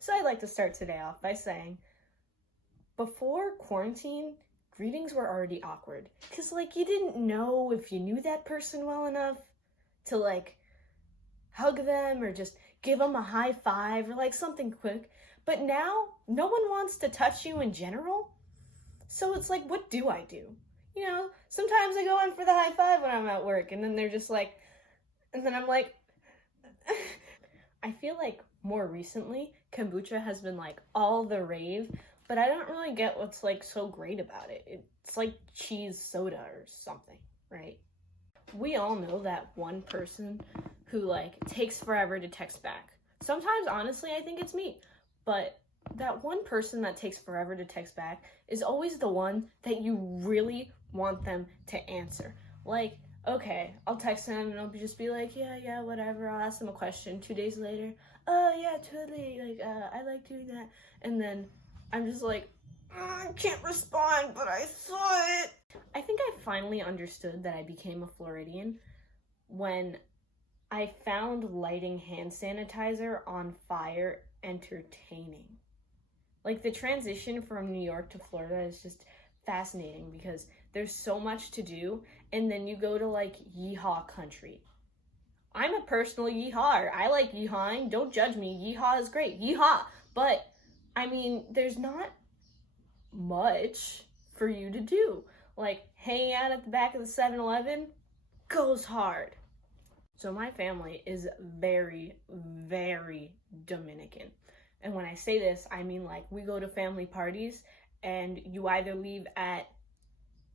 So I'd like to start today off by saying, before quarantine, greetings were already awkward. Because, like, you didn't know if you knew that person well enough to, like, hug them or just give them a high five or, like, something quick. But now, no one wants to touch you in general. So it's like, what do I do? You know, sometimes I go in for the high five when I'm at work, and then they're just like, and then I'm like, I feel like more recently, kombucha has been like all the rave, but I don't really get what's like so great about it. It's like cheese soda or something, right? We all know that one person who like takes forever to text back. Sometimes, honestly, I think it's me, but that one person that takes forever to text back is always the one that you really want them to answer. Like, okay, I'll text him and I'll just be like, yeah, whatever. I'll ask him a question 2 days later. Oh, yeah, totally. Like, I like doing that. And then I'm just like, I can't respond, but I saw it. I think I finally understood that I became a Floridian when I found lighting hand sanitizer on fire entertaining. Like, the transition from New York to Florida is just fascinating because there's so much to do, and then you go to, like, yeehaw country. I'm a personal yeehawer. I like yeehawing. Don't judge me. Yeehaw is great. Yeehaw! But, I mean, there's not much for you to do. Like, hanging out at the back of the 7-Eleven goes hard. So my family is very, very Dominican. And when I say this, I mean like we go to family parties and you either leave at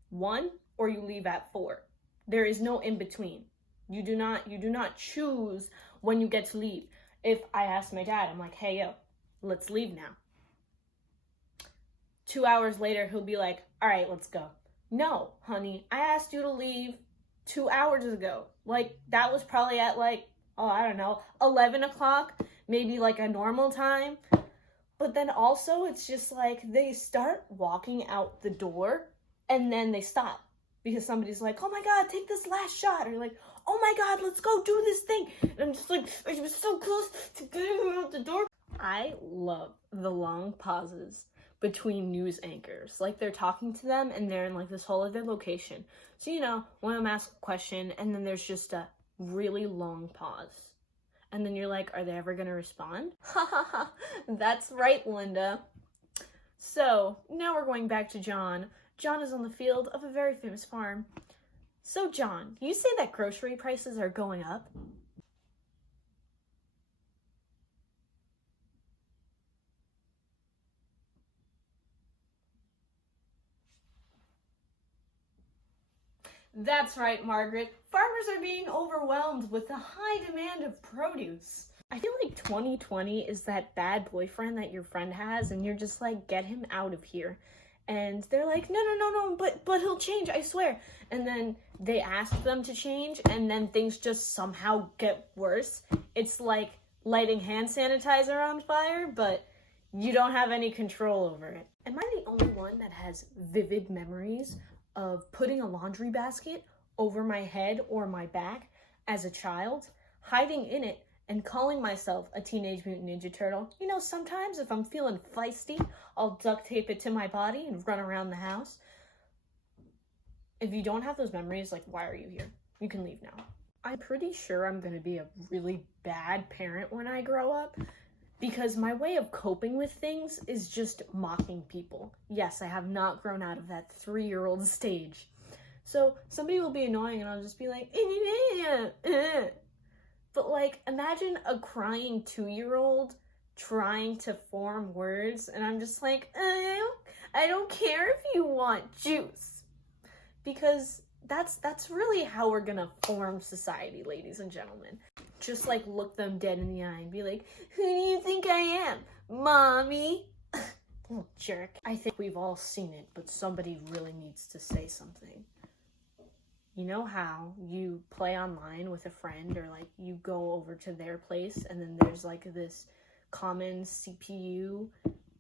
1 or you leave at 4. There is no in between. You do not choose when you get to leave. If I ask my dad, I'm like, hey, yo, let's leave now. 2 hours later, he'll be like, all right, let's go. No, honey, I asked you to leave 2 hours ago. Like, that was probably at like, oh, I don't know, 11 o'clock, maybe like a normal time. But then also it's just like they start walking out the door and then they stop because somebody's like, oh my God, take this last shot. Or like, oh my God, let's go do this thing. And I'm just like, I was so close to getting out the door. I love the long pauses between news anchors. Like, they're talking to them and they're in like this whole other location. So, you know, one of them asks a question and then there's just a really long pause. And then you're like, are they ever gonna respond? Ha ha ha, that's right, Linda. So, now we're going back to John. John is on the field of a very famous farm. So, John, you say that grocery prices are going up? That's right, Margaret. Farmers are being overwhelmed with the high demand of produce. I feel like 2020 is that bad boyfriend that your friend has and you're just like, get him out of here. And they're like, no, but he'll change, I swear. And then they ask them to change and then things just somehow get worse. It's like lighting hand sanitizer on fire, but you don't have any control over it. Am I the only one that has vivid memories of putting a laundry basket over my head or my back as a child, hiding in it, and calling myself a Teenage Mutant Ninja Turtle? You know, sometimes if I'm feeling feisty, I'll duct tape it to my body and run around the house. If you don't have those memories, like, why are you here? You can leave now. I'm pretty sure I'm gonna be a really bad parent when I grow up, because my way of coping with things is just mocking people. Yes, I have not grown out of that 3-year-old stage. So somebody will be annoying and I'll just be like, but like, imagine a crying 2-year-old trying to form words and I'm just like, I don't care if you want juice. Because that's really how we're gonna form society, ladies and gentlemen. Just like look them dead in the eye and be like, who do you think I am, mommy? Little jerk. I think we've all seen it, but somebody really needs to say something. You know how you play online with a friend or like you go over to their place and then there's like this common CPU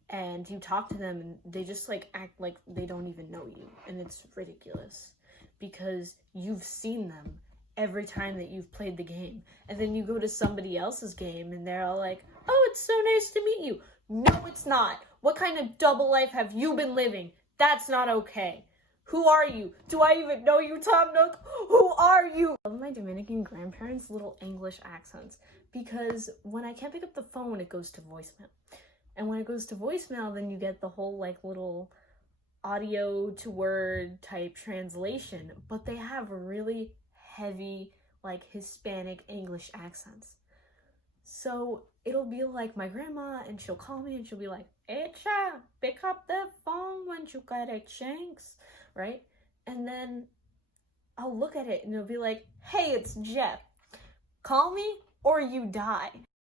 and you talk to them and they just like act like they don't even know you, and it's ridiculous because you've seen them every time that you've played the game, and then you go to somebody else's game and they're all like, oh, it's so nice to meet you. No, it's not. What kind of double life have you been living? That's not okay. Who are you? Do I even know you, Tom Nook? Who are you? I love my Dominican grandparents' little English accents because when I can't pick up the phone, it goes to voicemail. And when it goes to voicemail, then you get the whole like little audio to word type translation, but they have really heavy like Hispanic English accents. So it'll be like my grandma, and she'll call me and she'll be like, Echa, pick up the phone when you get a chance, right? And then I'll look at it and it'll be like, hey, it's Jeff. Call me or you die.